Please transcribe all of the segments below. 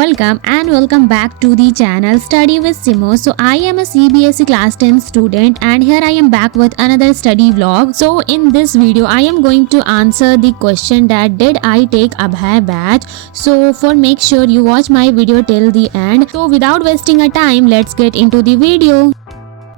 welcome and welcome back to the channel Study with Simo. So I am a CBSE class 10 student and here I am back with another study vlog. So in this video I am going to answer the question that did I take Abhay batch. So for make sure you watch my video till the end. So without wasting a time, let's get into the video.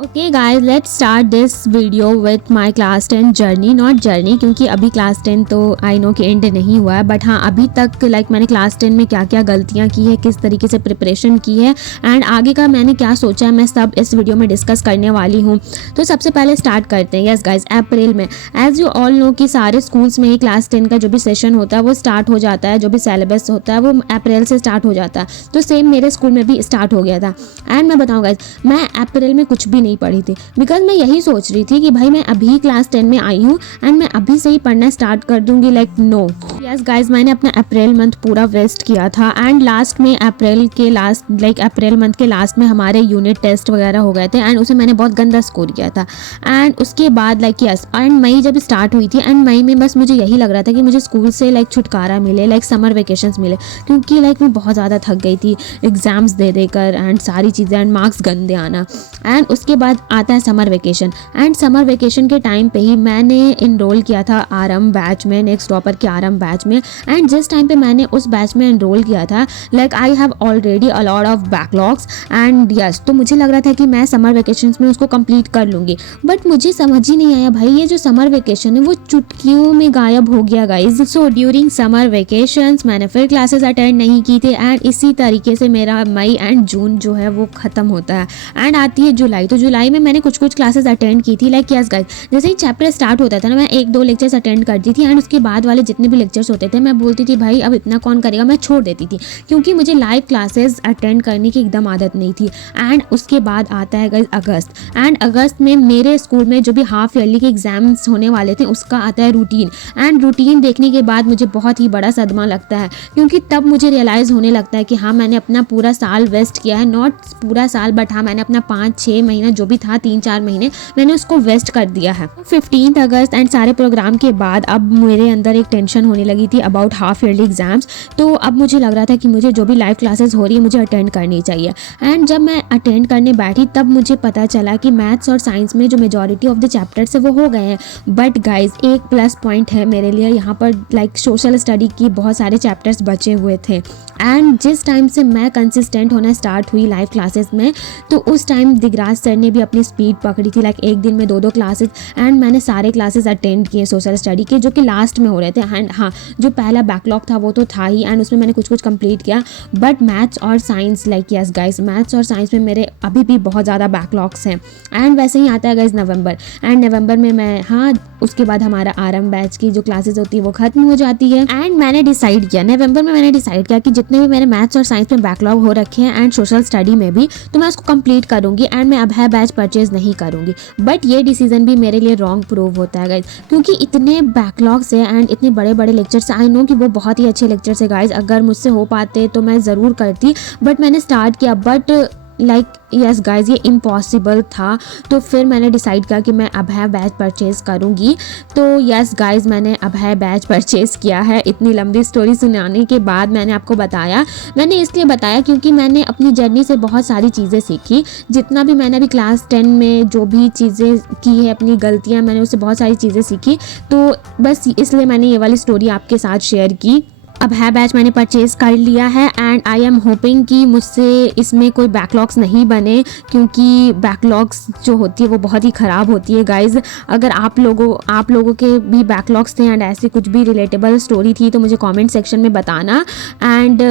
Okay guys, let's start this video with my class 10 journey, not journey क्योंकि अभी class 10 तो I know कि and नहीं हुआ है, but हाँ अभी तक मैंने क्लास 10 में क्या क्या गलतियाँ की है, किस तरीके से प्रिपरेशन की है एंड आगे का मैंने क्या सोचा है, मैं सब इस वीडियो में डिस्कस करने वाली हूँ। तो सबसे पहले स्टार्ट करते हैं। यस गाइज, अप्रैल में एज यू ऑल नो कि सारे स्कूल्स में ही क्लास 10 का जो भी सेशन होता है वो स्टार्ट हो जाता है, जो भी सिलेबस होता है वो अप्रैल से स्टार्ट हो जाता है। तो सेम मेरे स्कूल में भी स्टार्ट हो गया था एंड मैं बताऊँ गाइज, मैं अप्रैल में कुछ भी नहीं पढ़ी थी बिकॉज मैं यही सोच रही थी कि भाई मैं अभी क्लास 10 में आई हूँ एंड मैं अभी से ही पढ़ना स्टार्ट कर दूंगी। लाइक नो यस गाइज, मैंने अपना अप्रैल मंथ पूरा वेस्ट किया था एंड लास्ट में अप्रैल मंथ के लास्ट में हमारे यूनिट टेस्ट वगैरह हो गए थे एंड उसे मैंने बहुत गंदा स्कोर किया था एंड उसके बाद एंड मई जब स्टार्ट हुई थी एंड मई में बस मुझे यही लग रहा था कि मुझे स्कूल से छुटकारा मिले, समर वेकेशंस मिले, क्योंकि मैं बहुत ज़्यादा थक गई थी एग्जाम्स दे देकर एंड सारी चीज़ें एंड मार्क्स गंदे आना। एंड उसके बाद आता है summer vacation and summer vacation के टाइम पे ही मैंने इनरोल किया था आरएम बैच में, नेक्स्ट टॉपर के आरएम बैच में एंड जिस टाइम पे मैंने उस बैच में इनरोल किया था I have already a lot of backlogs and yes, तो मुझे लग रहा था कि मैं समर वेकेशंस में उसको कंप्लीट कर लूँगी, बट मुझे समझ ही नहीं आया भाई ये जो समर वेकेशन है वो चुटकियों में गायब हो गया guys. So during summer vacations मैंने फिर क्लासेस अटेंड नहीं की थी एंड इसी तरीके से मेरा मई एंड जून जो है वो ख़त्म होता है एंड आती है जुलाई। तो जुलाई में मैंने कुछ क्लासेस अटेंड की थी। यस गाइस, जैसे ही चैप्टर स्टार्ट होता था ना मैं 1-2 लेक्चर्स अटेंड करती थी एंड उसके बाद वाले जितने भी लेक्चर्स होते थे मैं बोलती थी भाई अब इतना कौन करेगा, मैं छोड़ देती थी क्योंकि मुझे लाइव क्लासेस अटेंड करने की एकदम आदत नहीं थी। एंड उसके बाद आता है गाइस अगस्त एंड अगस्त में मेरे स्कूल में जो भी हाफ ईयरली के एग्जाम्स होने वाले थे उसका आता है रूटीन एंड रूटीन देखने के बाद मुझे बहुत ही बड़ा सदमा लगता है क्योंकि तब मुझे रियलाइज़ होने लगता है कि हाँ मैंने अपना पूरा साल वेस्ट किया है, नॉट पूरा साल बट हाँ मैंने अपना 5-6 महीना जो भी था 3-4 महीने मैंने उसको वेस्ट कर दिया है। 15 अगस्त एंड सारे प्रोग्राम के बाद अब मेरे अंदर एक टेंशन होने लगी थी अबाउट हाफ ईयरली एग्जाम्स। तो अब मुझे लग रहा था कि मुझे जो भी लाइव क्लासेस हो रही है मुझे अटेंड करनी चाहिए एंड जब मैं अटेंड करने बैठी तब मुझे पता चला कि मैथ्स और साइंस में जो मेजॉरिटी ऑफ द चैप्टर्स है वो हो गए हैं, बट गाइज एक प्लस पॉइंट है मेरे लिए यहाँ पर सोशल स्टडी की बहुत सारे चैप्टर्स बचे हुए थे एंड जिस टाइम से मैं कंसिस्टेंट होना स्टार्ट हुई लाइव क्लासेस में तो उस टाइम दिगराज सर ने भी अपनी स्पीड पकड़ी थी। एक दिन में 2 क्लासेस एंड मैंने सारे क्लासेस अटेंड किए सोशल स्टडी के जो कि लास्ट में हो रहे थे एंड हाँ जो पहला बैकलॉग था वो तो था ही एंड उसमें मैंने कुछ कंप्लीट किया, बट मैथ्स और साइंस यस गाइस, मैथ्स और साइंस में मेरे अभी भी बहुत ज़्यादा बैकलॉग्स हैं। एंड वैसे ही आता है गाइस नवंबर एंड नवंबर में मैं हाँ उसके बाद हमारा आरएम बैच की जो क्लासेस होती है वो खत्म हो जाती है एंड मैंने डिसाइड किया नवंबर में कि जितने भी मेरे मैथ्स और साइंस में बैकलॉग हो रखे हैं एंड सोशल स्टडी में भी तो मैं उसको कंप्लीट करूंगी एंड मैं अभय बैच परचेज नहीं करूंगी। बट ये डिसीजन भी मेरे लिए रॉन्ग प्रूव होता है गाइज क्योंकि इतने बैकलॉग्स है एंड इतने बड़े बड़े लेक्चर्स, आई नो कि वो बहुत ही अच्छे लेक्चर्स है गाइज, अगर मुझसे हो पाते तो मैं ज़रूर करती, बट मैंने स्टार्ट किया बट यस गाइज ये इम्पॉसिबल था। तो फिर मैंने डिसाइड किया कि मैं अभय बैच परचेज करूँगी। तो यस गाइज मैंने अभय बैच परचेज किया है। इतनी लंबी स्टोरी सुनाने के बाद मैंने आपको बताया, मैंने इसलिए बताया क्योंकि मैंने अपनी जर्नी से बहुत सारी चीज़ें सीखी, जितना भी मैंने अभी क्लास 10 में जो भी चीज़ें की है अपनी गलतियाँ मैंने उससे बहुत सारी चीज़ें सीखी, तो बस इसलिए मैंने ये वाली स्टोरी आपके साथ शेयर की। अब है बैच मैंने परचेज़ कर लिया है एंड आई एम होपिंग कि मुझसे इसमें कोई बैकलॉग्स नहीं बने क्योंकि बैकलॉग्स जो होती है वो बहुत ही ख़राब होती है गाइज। अगर आप लोगों के भी बैकलॉग्स थे एंड ऐसी कुछ भी रिलेटेबल स्टोरी थी तो मुझे कमेंट सेक्शन में बताना। एंड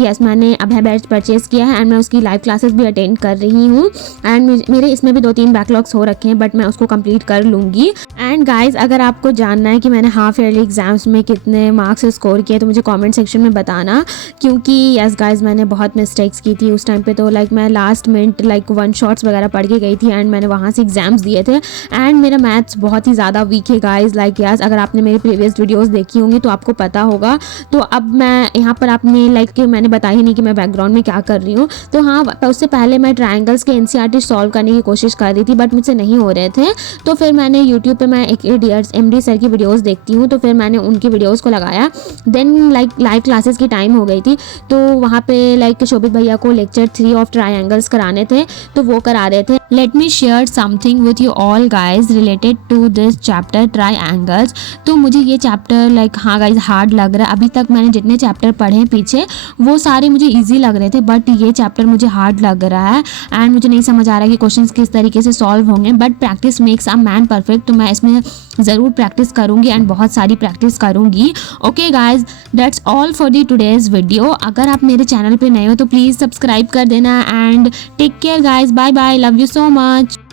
यस मैंने अब है बैच परचेज़ किया है एंड मैं उसकी लाइव क्लासेस भी अटेंड कर रही हूँ एंड मेरे इसमें भी 2-3 बैकलॉग्स हो रखे हैं बट मैं उसको कंप्लीट कर लूँगी। एंड गाइज अगर आपको जानना है कि मैंने हाफ ईयरली एग्जाम्स में कितने मार्क्स स्कोर किए तो मुझे कमेंट सेक्शन में बताना क्योंकि यस गाइज मैंने बहुत मिस्टेक्स की थी उस टाइम पे। तो मैं लास्ट मिनट 1 शॉट्स वगैरह पढ़ के गई थी एंड मैंने वहाँ से एग्जाम्स दिए थे एंड मेरा मैथ्स बहुत ही ज़्यादा वीक है गाइज। यस अगर आपने मेरी प्रीवियस वीडियोस देखी होंगी तो आपको पता होगा। तो अब मैं यहाँ पर आपने मैंने बताया ही नहीं कि मैं बैकग्राउंड में क्या कर रही हूँ। तो हाँ उससे पहले मैं ट्रायंगल्स के एनसीईआरटी सॉल्व करने की कोशिश कर रही थी बट मुझसे नहीं हो रहे थे। तो फिर मैंने यूट्यूब पे मैं एक एमडी सर की वीडियोस देखती हूँ तो फिर मैंने उनकी वीडियोस को लगाया। देन लाइव क्लासेस की टाइम हो गई थी, तो वहाँ पे लाइक शोभित भैया को लेक्चर 3 ऑफ ट्रायंगल्स कराने थे, तो वो करा रहे थे। Let me share something with you all guys related to this chapter triangles. तो मुझे ये चैप्टर लाइक हाँ गाइज हार्ड लग रहा है। अभी तक मैंने जितने चैप्टर पढ़े हैं पीछे वो सारे मुझे ईजी लग रहे थे, बट ये चैप्टर मुझे हार्ड लग रहा है एंड मुझे नहीं समझ आ रहा है कि क्वेश्चंस किस तरीके से सॉल्व होंगे। But practice makes a man perfect, तो मैं इसमें ज़रूर प्रैक्टिस करूँगी एंड बहुत सारी प्रैक्टिस करूँगी। Okay guys, that's all for the today's video. अगर आप मेरे चैनल पे नए हो तो प्लीज़ सब्सक्राइब कर देना and take care guys, bye bye, love you so much.